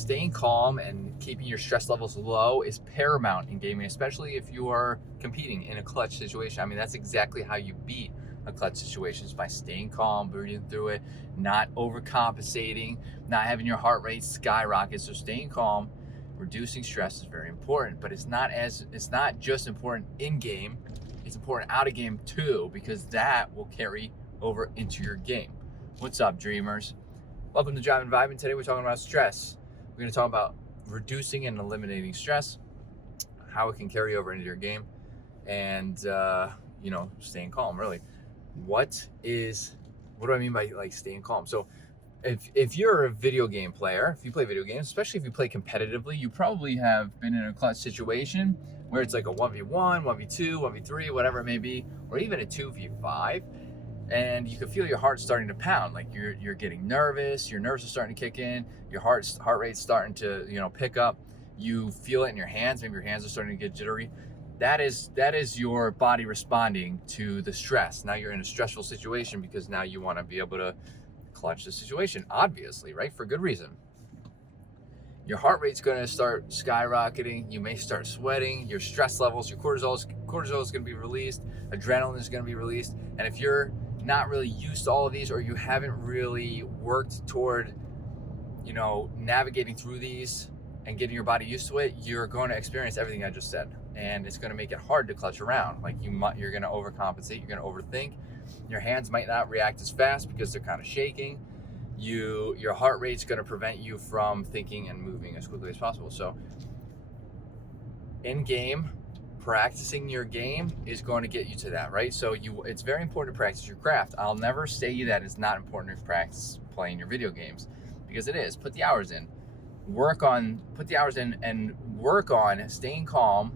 staying calm and keeping your stress levels low is paramount in gaming, especially if you are competing in a clutch situation. I mean, that's exactly how you beat a clutch situation, is by staying calm, breathing through it, not overcompensating, not having your heart rate skyrocket. So staying calm, reducing stress is very important, but it's not just important in game, it's important out of game too, because that will carry over into your game. What's up, dreamers? Welcome to Drive and Vibe, and today we're talking about stress. We're going to talk about reducing and eliminating stress, how it can carry over into your game, and staying calm. Really, what do I mean by like staying calm? So if you're a video game player, if you play video games, especially if you play competitively, you probably have been in a clutch situation where it's like a 1v1, 1v2, 1v3, whatever it may be, or even a 2v5. And you can feel your heart starting to pound, like you're getting nervous, your nerves are starting to kick in, your heart rate's starting to pick up. You feel it in your hands, maybe your hands are starting to get jittery. That is your body responding to the stress. Now you're in a stressful situation because now you want to be able to clutch the situation, obviously, right? For good reason. Your heart rate's going to start skyrocketing. You may start sweating. Your stress levels, your cortisol is going to be released. Adrenaline is going to be released. And if you're not really used to all of these, or you haven't really worked toward, navigating through these and getting your body used to it, you're going to experience everything I just said. And it's going to make it hard to clutch around. Like you're going to overcompensate. You're going to overthink. Your hands might not react as fast because they're kind of shaking. Your heart rate's going to prevent you from thinking and moving as quickly as possible. So in game, practicing your game is going to get you to that, right? So it's very important to practice your craft. I'll never say that it's not important to practice playing your video games, because it is. Put the hours in. Put the hours in and work on staying calm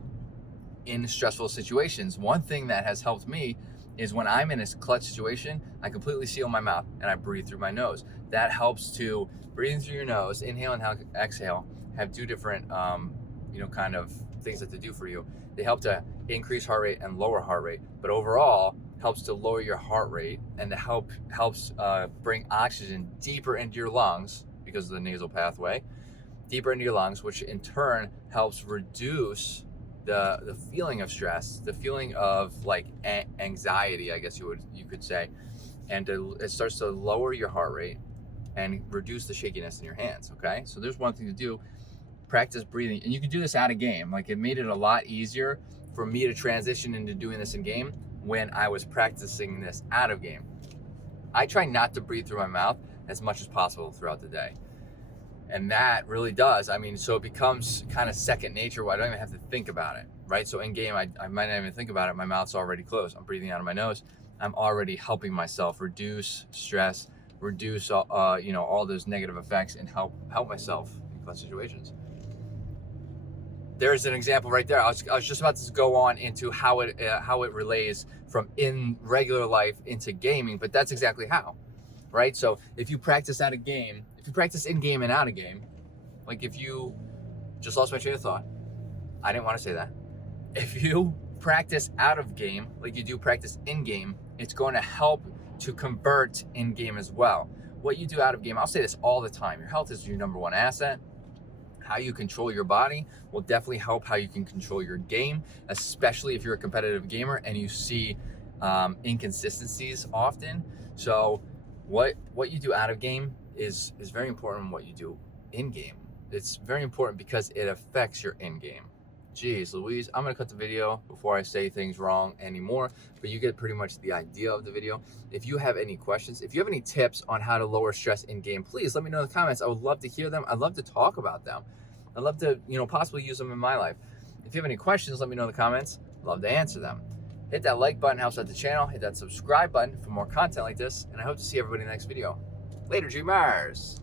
in stressful situations. One thing that has helped me is when I'm in a clutch situation, I completely seal my mouth and I breathe through my nose. That helps to breathing through your nose, inhale and exhale, have two different, kind of things that they do for you. They help to increase heart rate and lower heart rate, but overall helps to lower your heart rate and helps bring oxygen deeper into your lungs because of the nasal pathway, deeper into your lungs, which in turn helps reduce the feeling of stress, the feeling of like anxiety, I guess you could say, and it starts to lower your heart rate and reduce the shakiness in your hands. Okay, so there's one thing to do. Practice breathing, and you can do this out of game. Like, it made it a lot easier for me to transition into doing this in game when I was practicing this out of game. I try not to breathe through my mouth as much as possible throughout the day. And that really does. I mean, so it becomes kind of second nature where I don't even have to think about it, right? So in game, I might not even think about it. My mouth's already closed. I'm breathing out of my nose. I'm already helping myself reduce stress, reduce all those negative effects, and help myself in clutch situations. There's an example right there. I was just about to go on into how it relays from in regular life into gaming, but that's exactly how, right? So if you practice out of game, if you practice in game and out of game, like if you just lost my train of thought, I didn't want to say that. If you practice out of game like you do practice in game, it's going to help to convert in game as well. What you do out of game, I'll say this all the time, your health is your number one asset. How you control your body will definitely help how you can control your game, especially if you're a competitive gamer and you see inconsistencies often. So what you do out of game is very important. What you do in game, it's very important because it affects your in game. Jeez Louise, I'm gonna cut the video before I say things wrong anymore, but you get pretty much the idea of the video. If you have any questions, if you have any tips on how to lower stress in game, please let me know in the comments. I would love to hear them. I'd love to talk about them. I'd love to, possibly use them in my life. If you have any questions, let me know in the comments. I'd love to answer them. Hit that like button, helps out the channel. Hit that subscribe button for more content like this, and I hope to see everybody in the next video. Later, Dreamers.